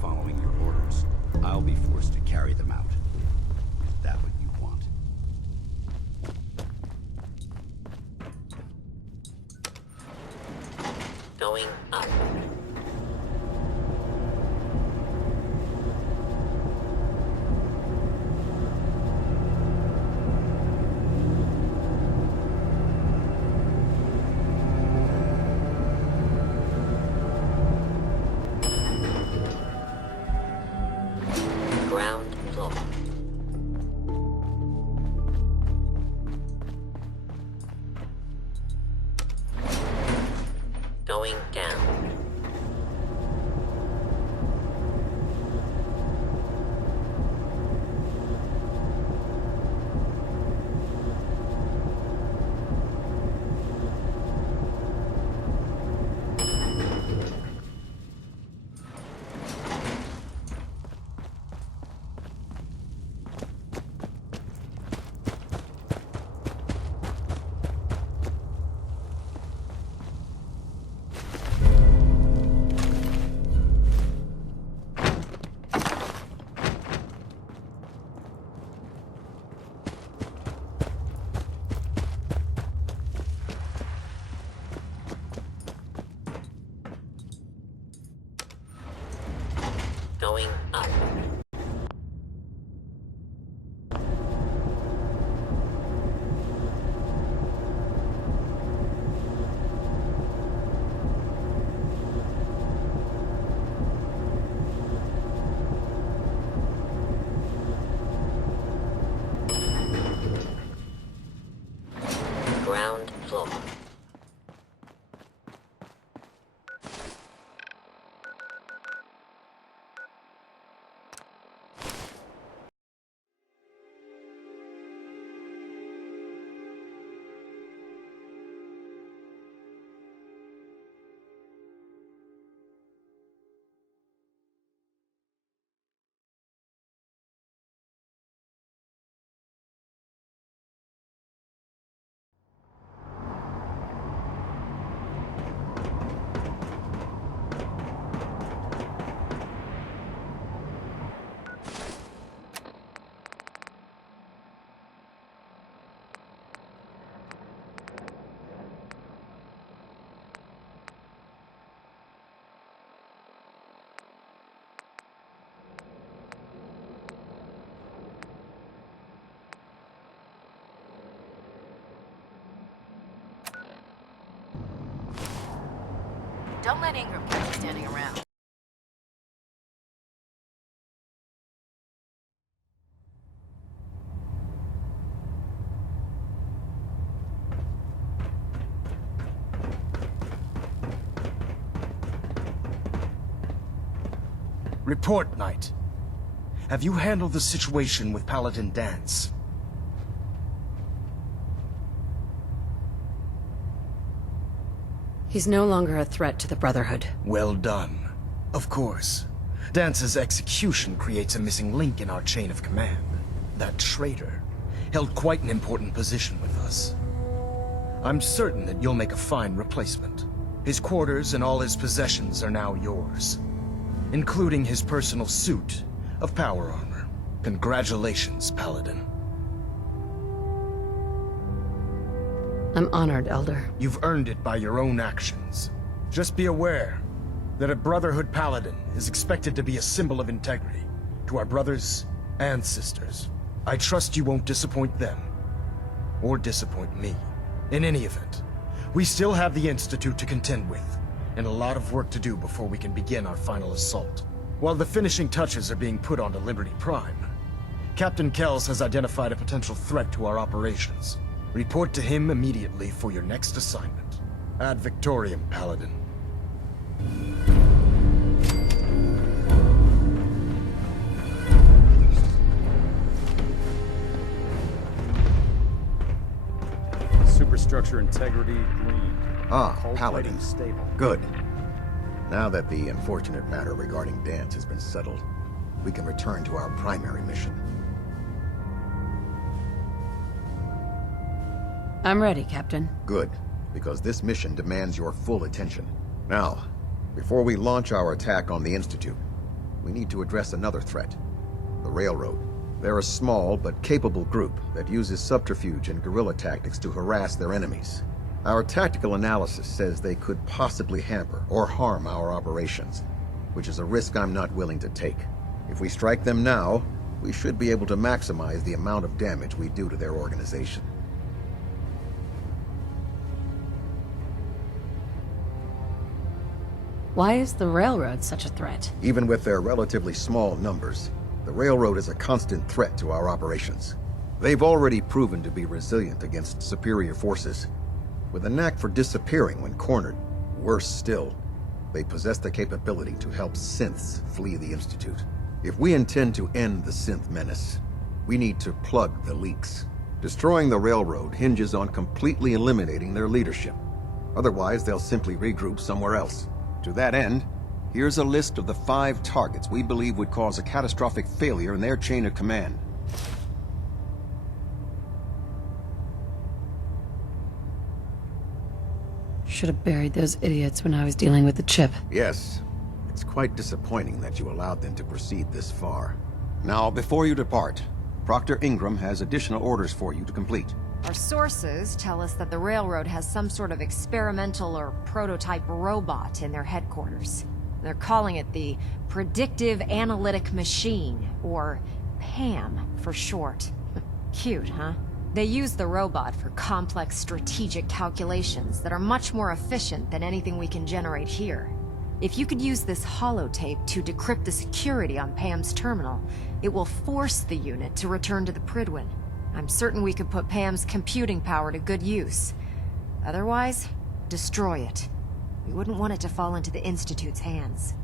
following your orders, I'll be forced to carry them out. Is that what you want? Going up. Ground floor. Going down. Going up. Ground floor. Don't let Ingram catch you standing around. Report, Knight. Have you handled the situation with Paladin Danse? He's no longer a threat to the Brotherhood. Well done. Of course. Dance's execution creates a missing link in our chain of command. That traitor held quite an important position with us. I'm certain that you'll make a fine replacement. His quarters and all his possessions are now yours, including his personal suit of power armor. Congratulations, Paladin. I'm honored, Elder. You've earned it by your own actions. Just be aware that a Brotherhood Paladin is expected to be a symbol of integrity to our brothers and sisters. I trust you won't disappoint them, or disappoint me. In any event, we still have the Institute to contend with, and a lot of work to do before we can begin our final assault. While the finishing touches are being put onto Liberty Prime, Captain Kells has identified a potential threat to our operations. Report to him immediately for your next assignment. Ad Victoriam, Paladin. Superstructure integrity green. Ah, Cold Paladin. plating stable. Good. Now that the unfortunate matter regarding Danse has been settled, we can return to our primary mission. I'm ready, Captain. Good, because this mission demands your full attention. Now, before we launch our attack on the Institute, we need to address another threat. The Railroad. They're a small but capable group that uses subterfuge and guerrilla tactics to harass their enemies. Our tactical analysis says they could possibly hamper or harm our operations, which is a risk I'm not willing to take. If we strike them now, we should be able to maximize the amount of damage we do to their organization. Why is the railroad such a threat? Even with their relatively small numbers, the Railroad is a constant threat to our operations. They've already proven to be resilient against superior forces, with a knack for disappearing when cornered. Worse still, they possess the capability to help synths flee the Institute. If we intend to end the synth menace, we need to plug the leaks. Destroying the Railroad hinges on completely eliminating their leadership. Otherwise, they'll simply regroup somewhere else. To that end, here's a list of the 5 targets we believe would cause a catastrophic failure in their chain of command. Should have buried those idiots when I was dealing with the chip. Yes, it's quite disappointing that you allowed them to proceed this far. Now, before you depart, Proctor Ingram has additional orders for you to complete. Our sources tell us that the Railroad has some sort of experimental or prototype robot in their headquarters. They're calling it the Predictive Analytic Machine, or PAM for short. Cute, huh? They use the robot for complex strategic calculations that are much more efficient than anything we can generate here. If you could use this holotape to decrypt the security on PAM's terminal, it will force the unit to return to the Prydwen. I'm certain we could put PAM's computing power to good use. Otherwise, destroy it. We wouldn't want it to fall into the Institute's hands.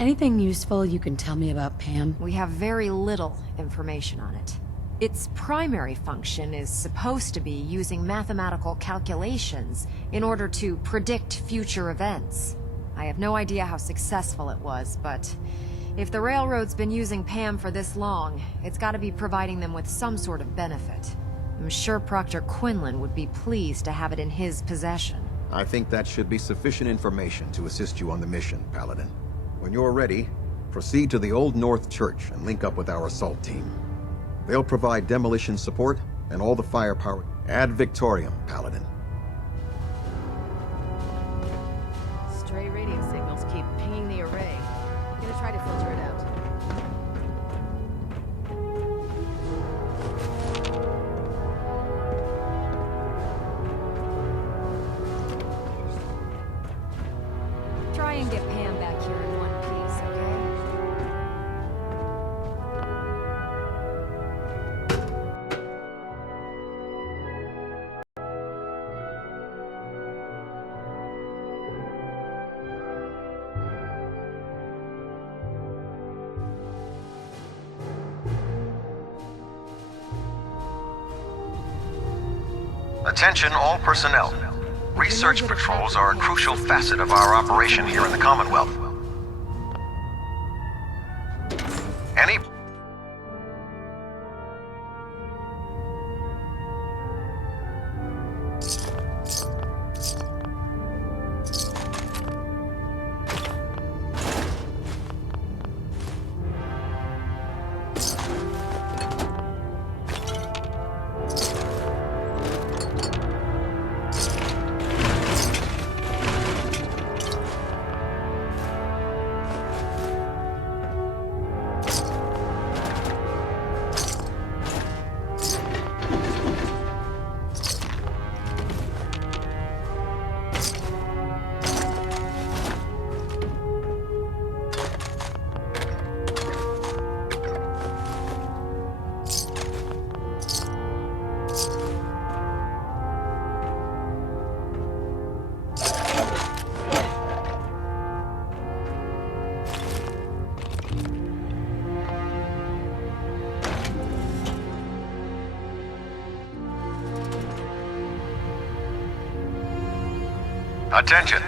Anything useful you can tell me about Pam? We have very little information on it. Its primary function is supposed to be using mathematical calculations in order to predict future events. I have no idea how successful it was, but if the Railroad's been using PAM for this long, it's gotta be providing them with some sort of benefit. I'm sure Proctor Quinlan would be pleased to have it in his possession. I think that should be sufficient information to assist you on the mission, Paladin. When you're ready, proceed to the Old North Church and link up with our assault team. They'll provide demolition support and all the firepower. Ad Victoriam, Paladin. Stray radio signals keep pinging the array. I'm gonna try to filter it out. Try and get Pam back here in one piece, okay? Attention all personnel. Research patrols are a crucial facet of our operation here in the Commonwealth. Any Attention!